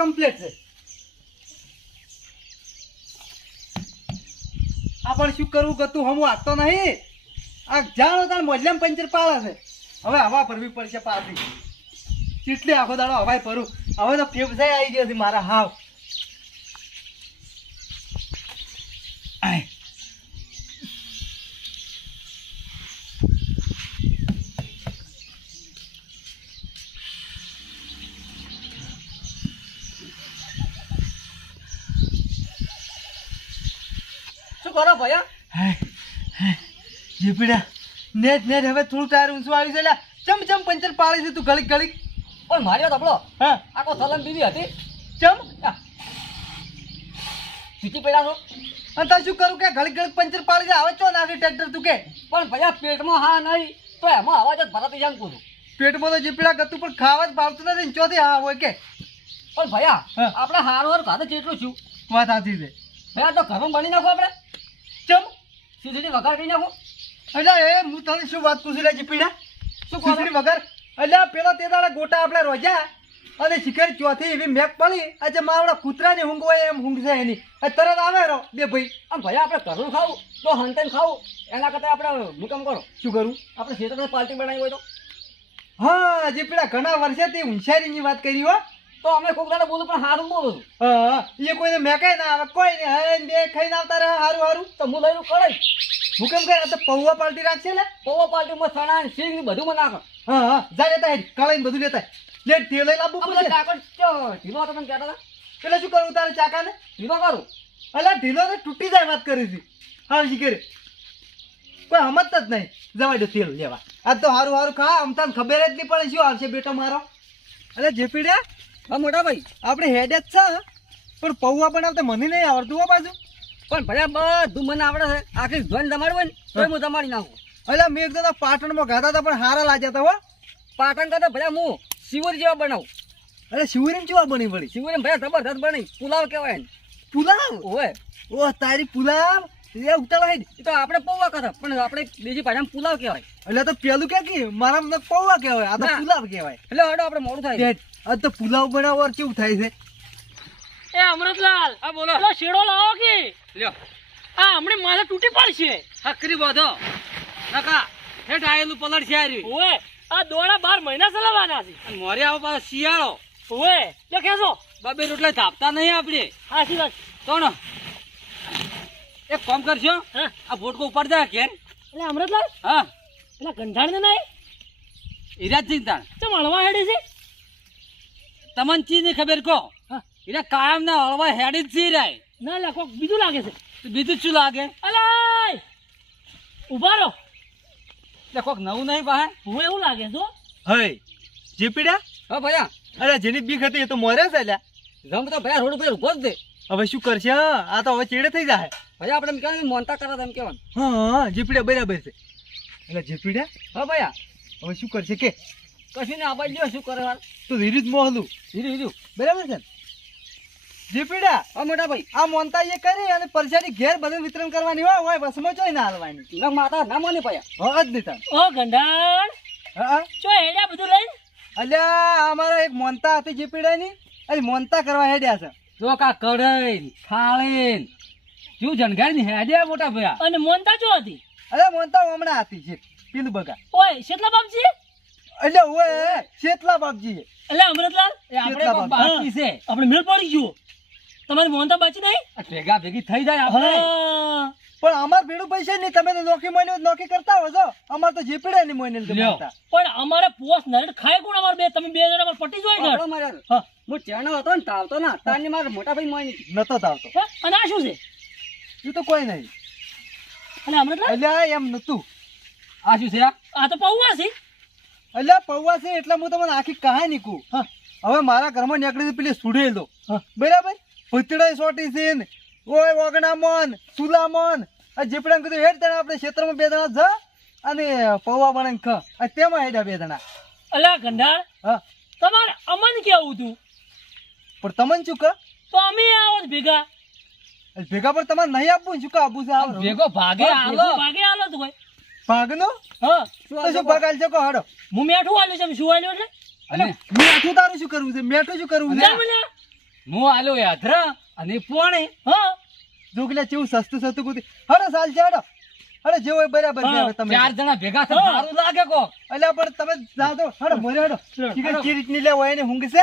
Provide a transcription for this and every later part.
Complete છે. આ શું કરવું ગતું હમું આપતો નહીં. આ જાણો તાર મજલેમ પંચર પાડે છે. હવે હવા ભરવી પડશે પાછી. કેટલી આખો દાડો હવાય ભરું. હવે તો ફેફસાઈ આવી ગયો છે મારા હાવ. શું કરો ભયા? હાય, હાય. જીપીડા નેટ નેટ હવે થોડું ટાયર ઊંચું આવી છે લ્યા. ચમ ચમ પંચર પાડી છે તું ઘડીક ઘડીક પણ મારી વાત સાંભળો હા. આખો સલન બીજી હતી. ચમ. ચૂચી પડ્યા છો અને તાર શું કરું કે ઘડીક ઘડીક પંચર પાડી છે? હવે ચો નાખે ટ્રેક્ટર તું કે. પણ ભયા પેટમાં હા નહીં તો એમાં અવાજ જ ભરાતી જામ કું પેટમાં તો જીપીડા ગતું પણ ખાવા જ ભાવતું નથી ને ચોથી હા હોય કે. પણ ભયા. આપણે હાર હાર ખાતે જેટલું છું વાત સાચી છે. ભયા તો ઘરમાં બની નાખો આપણે. ચમ સીધી વઘાર કરી નાખો? એટલે એ હું તને શું વાત પૂછી લે જીપીડા શું શું કરો વગર એટલે પેલા તે દાડા ગોટા આપણે રોજ્યા અને શિખર ચોથી એવી મેક પડી. આજે મારા કૂતરાની ઊંઘ હોય એમ ઊંઘ છે એની. તરત આવે રહો બે ભાઈ. આમ ભાઈ આપણે ઘરનું ખાવું તો હંતન ખાવું એના કરતાં આપણે હુકમ કરો. શું કરું? આપણે ખેતરમાં પાર્ટી બનાવી હોય તો. હા જે પેલા ઘણા વર્ષેથી હોશિયારીની વાત કરી હો. તો અમે કોક બોલું પણ હારું બોલું. હા હા. એ કોઈને મેકાય ના આવે કોઈ ને હવે બે ખાઈને આવતા રહે હારું હારું. તો હું લઈને કરે કેમ કરે તો પૌવા પાલટી રાખશે ને પૌવા પાલટીમાં સણા ને સિંગ બધું મને નાખો હા હા જા લેતા કળાઈને બધું લેતા. લે તેલ લઈ લાવવું પડે ચો ઢીલો તમે કહેતા હતા એટલે શું કરું તારે ચાકાને? ઢીલો કરું. એટલે ઢીલો તો તૂટી જાય વાત કરી હતી. હા કરે કોઈ સમજતા જ નહીં. જવા દે તેલ લેવા. આ તો હારું હારું ખા. આમ તને ખબર જ નહીં પડે શું આવશે બેટો મારો. અરે જે પીડ્યા હા મોટા ભાઈ આપણે હેડ જ છે પણ પૌવા બનાવતા મને નહીં આવડતું હો પાછું. પણ ભલે બધું મને આવડે છે આખી ધ્વન તમારું હોય ને તો હું. તમારી નાખું એટલે મેં એક દાદા પાટણમાં ગાતા હતા પણ હારા લાગ્યા હતા હો. પાટણ કરતા ભલે હું શિવર જેવા બનાવું. અરે શિવરીમ જેવા બની પડી શિવરીમ ભલે જબરદસ્ત બની પુલાવ કહેવાય પુલાવ? હોય. ઓ તારી પુલાવ? એ ઉતાળા હેડ એ તો આપણે પૌવા કરતા પણ આપણે બીજી ભાષામાં પુલાવ કહેવાય. એટલે તો પેલું કે કે? મારા મને પૌવા કહેવાય. આ તો પુલાવ કહેવાય. એટલે હડો આપણે મોડું થાય. આ તો પુલાવ બનાવવા કેવું થાય છે? એ અમૃતલાલ હા બોલો. પેલો શેડો લાવો કે? લ્યો. આ હમણાં માથે તૂટી પડશે. હકરી બધો. નકા હેઠ આયેલું પલટ છે આર્યું ઓએ આ દોડા બાર મહિના ચલાવવાના છે. મોરે આવો પાછો શિયાળો. ઓએ લે કેસો બબે રોટલા થાપતા નહીં આપણે. હાચી વાત. કોણ એક કામ કરશો? હા. આ ભોટકો ઉપાડ દે ઘેર. એટલે અમૃતલાલ? હા. એટલે ગંધાણ ને નહીં? હીરા જ ચિંતા ચમ હળવા હેડે છે? તમને ચીજની ખબર કહો? હા. એટલે કાયમ ના હળવા હેડી જ રાય ના લે કોક બીજું લાગે છે. બીજું જ શું લાગે? અલાય ઊભા રહો. એટલે કોક નવું નહીં પાસે હું એવું લાગે છો હય જીપીડા હા ભયા. અરે જેની બીક હતી એ તો મોરે છે અલ્યા જમ તો ભયા રોડ ઉપર ઊભો જ દે હવે શું કરશે હા? આ તો હવે ચેડે થઈ જાય ભયા આપણે એમ કહેવાય મોનતા કરતા એમ કહેવાનું. હા હા જીપીડા બરાબર છે. એટલે જીપીડા હા ભયા. હવે શું કરશે કે? કશું ને આબાદ લ્યો શું કરે તો ધીરજ મોહલું હીરું હીરું બરાબર છે ને? જીપીડા હા મોટા ભાઈ. આ મોનતા એ કરી અને પરસાની ઘેર બધું વિતરણ કરવાની હોય હોય બસમાં જોઈ ના હાલવાની. ના માતા ના મને પયા હા જ નહીં તાર. ઓ ગંડાણ. હા. ચો હેડ્યા બધું લઈને? અલ્યા અમારા એક મોનતા હતી જીપીડાની અરે મોનતા કરવા હેડ્યા છે. જો કા કડઈન થાળીન. શું જણગારી ની હેડ્યા મોટા ભયા. અને મોનતા ચો હતી? અરે મોનતા હમણાં હતી છે પીલું બગા. ઓય શેતલા બાપજી? એટલે ઓય શેતલા બાપજી એટલે અમૃતલાલ એ આપણે બાકી છે. આપણે મેળ પડી ગયો. તમારી મોનતા બાકી નહીં? ભેગા ભેગી થઈ જાય આપણે. પણ અમાર ભેડું પૈસા નહીં. તમે તો નોકી મોઈને નોકી કરતા હો છો. અમાર તો જીપડે ની મોઈને. પણ અમારે પોસ નરેટ ખાય કોણ અમારે બે? તમે બે જણા અમારે પટી જોઈ ને માર્યા. હું. ચેણો હતો ને તાવતો ના. તારની મારે મોટા ભાઈ મોઈ નતો તાવતો. હા? અને આ શું છે? એ તો કોઈ નહીં. અને અમૃતલાલ અલ્યા એમ નતું. આ શું છે આ? તો પૌવા છે. અલ્યા પૌવા છે એટલે હું તમને આખી કહાની કહું હા. હવે મારા ઘરમાં નીકળી પેલી સુડેલ. બરાબર? ભૂતડાઈ સોટી છે ને. ઓય વગણા મન સુલા મન. આ જીપડા કીધું હેડ તને આપણે ક્ષેત્રમાં બે જણા જ અને પૌવા બને ખ. આ તેમાં હેડ્યા બે જણા. અલ્યા ગંધાર હા. તમારે અમન કેવું હતું પણ તમને શું કહે તો અમે આવો ભેગા. ભેગા પર તમારે નહીં આપવું શું આપવું છે આવો. ભેગો ભાગે આલો. ભાગે આલો તો કોઈ. ભાગનો? હા. તો શું ભાગ આલશો? કો હાડો હું મેઠું આલ્યું છે શું આલ્યો છે? અને મેઠું તારું શું કરવું છે? મેઠું શું કરવું છે? હું આલ્યો યાદરા અને પોણે. હા. જોગલે કેવું સસ્તું સસ્તું કુતી. હડો સાલ છે હડો અરે જેવો બરાબર છે તમે. ચાર જણા ભેગા થા. સારું લાગે કો એટલે પણ તમે જા દો હડો મોરે હડો ઠીક છે રીતની લે હોય હુંગસે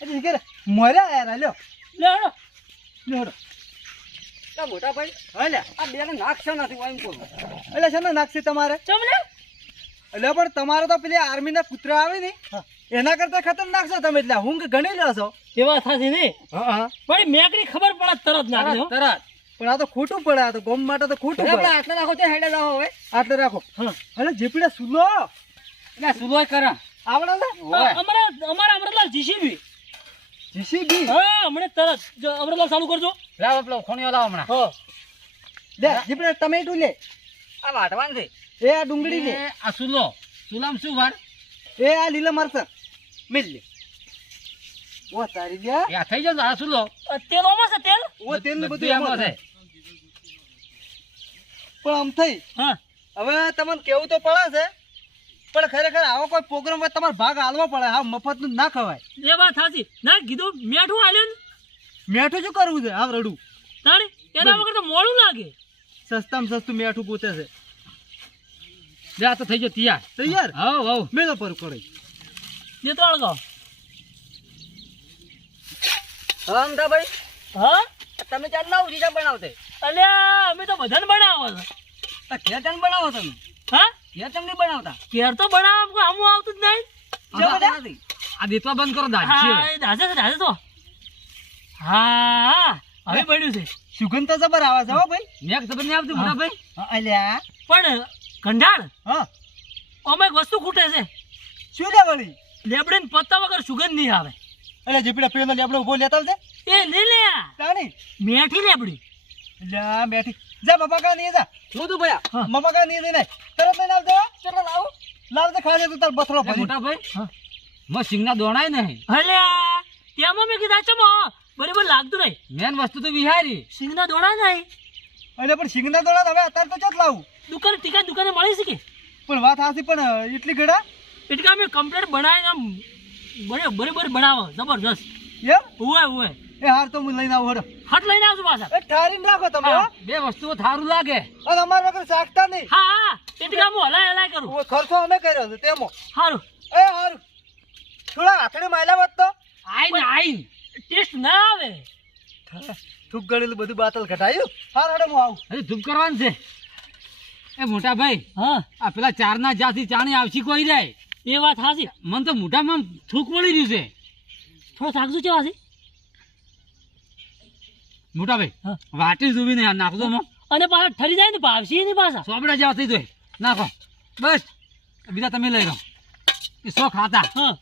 એટલે કે છે યાર લ્યો. લે હેડો. લ્યો હડો મોટા ભાઈ. અલ્યા. આ બે નાખશો નથી એમ કહું. એટલે છે ને નાખશે તમારે? ચમ એટલે પણ તમારે તો પેલી આર્મી ના કૂતરા આવે ને એના કરતા ખતરનાક છો તમે એટલે ઊંઘ ગણી લો છો. એવા થાશે ને? હા હા. પણ મેકની ખબર પડે તરત નાખજો. તરત પણ આ તો ખોટું પડે આ તો ગોમ માટે તો ખોટું પડે. આટલે રાખો છે હેડે જાઓ હવે. આટલે રાખો. હા. જીપડે સુલો. એટલે સુલો કરા. આવડે. અમારા અમારા અમરલાલ જીસીબી. જીસીબી. હા હમણાં તરત. જો અમરલાલ ચાલુ કરજો. લાવો પેલો ખોણીઓ લાવો હમણાં. હા. લે જીપડા ટમેટું લે. આ વાટવાન છે. એ આ ડુંગળી લે. એ આ સુલો સુલામ શું વાર એ આ લીલા મરચા. મિલ લે. ઓ તારી લે યા આ થઈ જાય આ સુલો તેલ ઓમાં છે તેલ? ઓ તેલ ને બધું એમાં છે. પણ આમ થઈ. હા. હવે તમને કેવું તો પડે છે? પણ ખરેખર આવો કોઈ પ્રોગ્રામ હોય તમારે ભાગ આલવો પડે. હા મફતનું ના ખવાય. એ વાત સાચી. ના કીધું મેઠું આલ્યું મેઠું શું કરવું છે? આ રડું. તારે એના વગર તો મોડું લાગે. સસ્તામાં સસ્તું મેઠું પૂછે છે. લે આ તો થઈ ગયો તૈયાર. તૈયાર? હા હા મેલો પર કરે જે તો અળગો હા ભાઈ હા? તમે ચાલ ના રીજા બનાવતે? અલ્યા અમે તો બધાને બનાવો છે ઘેર તમે બનાવો તમે. હા? ઘેર તમે બનાવતા? ઘેર તો બનાવ આમું આવતું જ નહીં. આ આ દેતવા બંધ કરો દાજ દાજે દાજે તો હા હા હવે બન્યું છે. સુગંધ તો જબર આવે છે હો ભાઈ. મેં ખબર નહીં આવતી મોટા ભાઈ. અલ્યા. પણ કંઢાળ? હા. અમે એક વસ્તુ ખૂટે છે. શું લે વળી? લેબડીને પત્તા વગર સુગંધ નહીં આવે. એટલે જે પેલા પેલો લેબડો ઊભો લેતા એ નહીં લે. તાણી. મેઠી લેબડી. મેઠી બેઠી જા બાપા કા નહીં જા? શું તું ભયા? હા. બાપા કા નહીં લઈને તરત લઈને આવજો ચલો લાવ. લાવજે ખાજે તું તાર બથરો એ મોટા ભાઈ મો સિંગના દોણાય નહીં. અલ્યા તેમાં મેં કીધા ચમો બરાબર લાગતું નહીં. મેન વસ્તુ તો વિહારી. સિંગના દોણા નહીં. અરે પણ સિંગના દોડા હવે અત્યારે તો ચોટ લાવું. દુકાન ટીકા દુકાને મળી શકે પણ વાત હાસી પણ એટલી ગડા એટલે અમે કમ્પ્લેટ બનાવીને બરાબર બનાવો. જબરજસ્ત. એમ? ઉવે ઉવે. એ હાર તો હું લઈને આવું હડો. હાટ લઈને આવજો પાછા. એ ઠારીને રાખો તમે. બે વસ્તુઓ થારું લાગે. અને અમારા વગર નહીં. હા હા હું હલાય હલાય કરું. ઓ, ખર્ચો અમે કર્યો છે તેમાં. એ હારું. થોડા હાથડે માયલા વાત તો. આઈ ને આઈ ટેસ્ટ ના આવે. થૂક ગળેલું બધું બાતલ ઘટાયું હાર હડે હું આવું. અરે ધૂપ કરવાનું છે. એ મોટા ભાઈ હા. આ પેલા ચારના જાથી ચાણી આવશી કોઈ જાય એ વાત હાચી. મને તો મોઢામાં થૂક વળી રહ્યું છે. થોડો શાકજુ કેવા છે મોટા ભાઈ વાટી જ ને નાખજો મો અને પાછા ઠરી જાય ને ભાવશી નહીં પાછા. સોબડા જેવા થઈ જાય નાખો. બસ. બીજા તમે લઈ લો. એ સો ખાતા હા.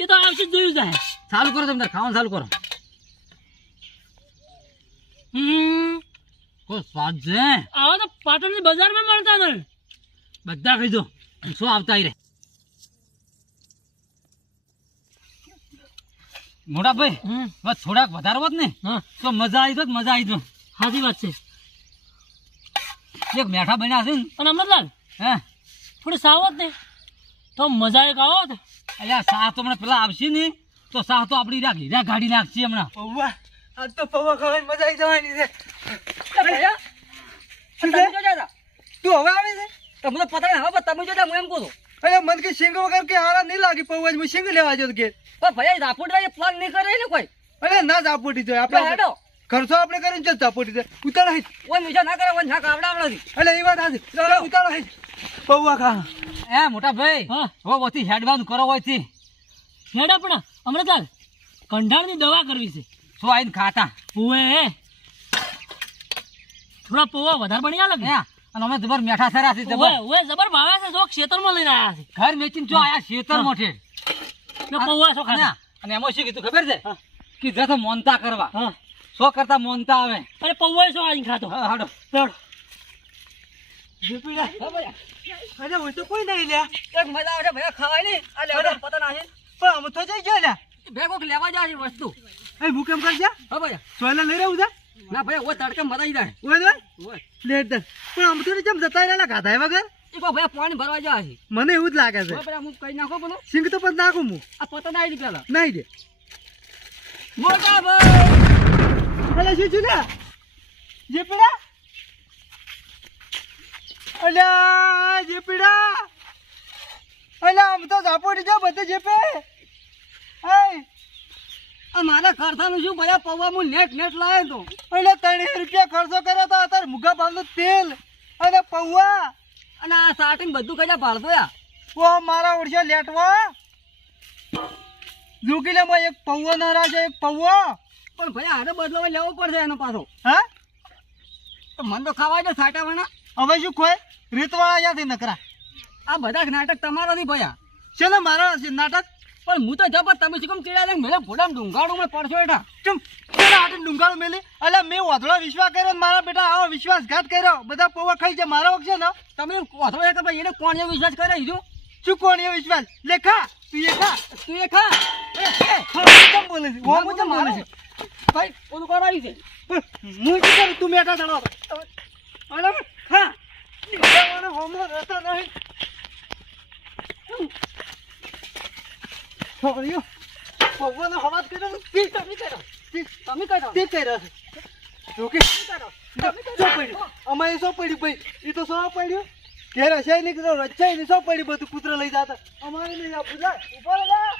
એ તો આવશે જોયું જાય. ચાલુ કરો તમે ખાવાનું ચાલુ કરો. હમ. કોઈ સ્વાદ છે? આવા તો પાટણની બજારમાં મળતા નહીં. બધા ખાઈ દો શું આવતા રે? મોટા ભાઈ હમ. બસ થોડાક વધારવો જ ને હા. તો મજા આવી તો મજા આવી જો સાચી વાત છે. એક મેઠા બન્યા છે ને. પણ અમરલાલ હે? થોડી સાવત ને તો મજા એક આવો અલ્યા સાહ તો હમણાં પેલા આવશે ને તો સાહ તો આપણી રાખ લીધા ગાડી નાખશે હમણાં. પૌવા આજ તો પૌવા ખાવાની મજા આવી જવાની છે. છે? તું હવે આવે છે? તમને પતા હવે તમે જોતા હું એમ કહું અરે મન કે સિંગ વગર કે હારા નહીં લાગી પૌવા જ હું સિંગ લેવા જતો કે. પણ ભાઈ રાપોડ ફોન નહીં કરે ને કોઈ? અરે ના ઝાપોટી જોઈએ આપણે ખર્ચો આપણે કરીને ચાલ ઝાપોટી દે ઉતારો હે. ઓન નીચે ના કરે ઓન ના આવડાવડાથી અરે એ વાત હાજી ઉતારો હે. પૌવા ખા એ મોટા ભાઈ હા. વતી હેડવાનું કરો હોયથી હેડા હમણાં ચાલ. કંઢાળની દવા કરવી છે. શું આઈને ખાતા? ઓએ થોડા પૌવા વધારે બની લાગે હે. અને અમે જબર મેઠા સરા છે જબર. ઓએ જબર ભાવે છે જો ખેતરમાં લઈને આયા છે. ઘર વેચીને જો આયા શેતર મોઠે ને પૌવા છો અને અને એમાં શું કીધું ખબર છે? કે જતો મોનતા કરવા. હા. સો કરતા મોનતા આવે. અરે પૌવા છો આઈ ખાતો હા હાડો. ચડ અરે હું તો કોઈ નહીં લ્યા. એક મજા આવે ભાઈ ખવાય નહીં. આ લેવડા પતા ના છે પણ અમે તો જઈ ગયા લ્યા. ભેગો કોક લેવા જાય વસ્તુ. એ હું કેમ કરજે? હા ભાઈ. સોયલા લઈ રહ્યું છે? ના ભાઈ ઓ તડકે મરાઈ જાય. ઓય ઓય લેટ દે પણ આમ તો જેમ જતા રહેલા ગાધા વગર એ કો ભાઈ પાણી ભરવા જાય છે. મને એવું જ લાગે છે. ભાઈ હું કઈ નાખો બોલો સિંગ તો પણ નાખું હું આ પતા ના દે પેલા નાઈ દે. મોટા ભાઈ અલે શું છું ને જીપડા અલ્યા જીપડા અલ્યા આમ તો ઝાપોડી જા બધે જીપે આ મારા ખર્ચાનું શું ભયા પૌવા હું નેટ નેટ લાવ્યો તો. એટલે ત્રણસો રૂપિયા ખર્ચો કર્યો તો અત્યારે મુગા ભાવનું તેલ અને પૌવા અને આ સાટીને બધું કઈ ભાળતો યા. ઓ મારા ઓળશો લેટવા ભાઈ એક પૌવો ના રાખે એક પૌવો. પણ ભાઈ આને બદલો લેવો પડશે એનો પાછો. હા? તો મન તો ખાવા દે સાટાવાના. હવે શું ખોય? રીતવાળા અહીંયાથી નકરા. આ બધા નાટક તમારા નહીં ભયા. છે ને મારા નાટક? પણ હું તો જબર તમે શું કેમ ચીડા લઈને મેલે ભોડામ ડુંગાડું મેં પડશો એઠા ચમ પેલા આટલું ડુંગાડું મેલે. અલે મેં વાધળો વિશ્વાસ કર્યો મારા બેટા આવો વિશ્વાસઘાત કર્યો. બધા પૌવા ખાઈ જાય, મારા વખતે ને? તમે કોથળો એક ભાઈ એને કોણ એ વિશ્વાસ કરે હીધું શું કોણ એ વિશ્વાસ? લે ખા, તું એ ખા. તું એ ખા. કેમ બોલે છે? તો કેમ બોલે છે? ભાઈ, ઓલું કરાવી છે? હું શું કરું? તું મેઠા ચડો અરે ખા હોમો રહેતો નહીં. છોકરીઓ પૌવાનો હવાજ કર્યો ને? તે તમે કર્યો. તે- તમે કરો તે કર્યો. જોકે અમારે શું પડ્યું ભાઈ? એ તો શું પડ્યું? ઘેર હશે કે રચાઈ નહીં? શું પડ્યું? બધું કૂતરો લઈ જતા. અમારે લઈ જાવ ઊભો રહે.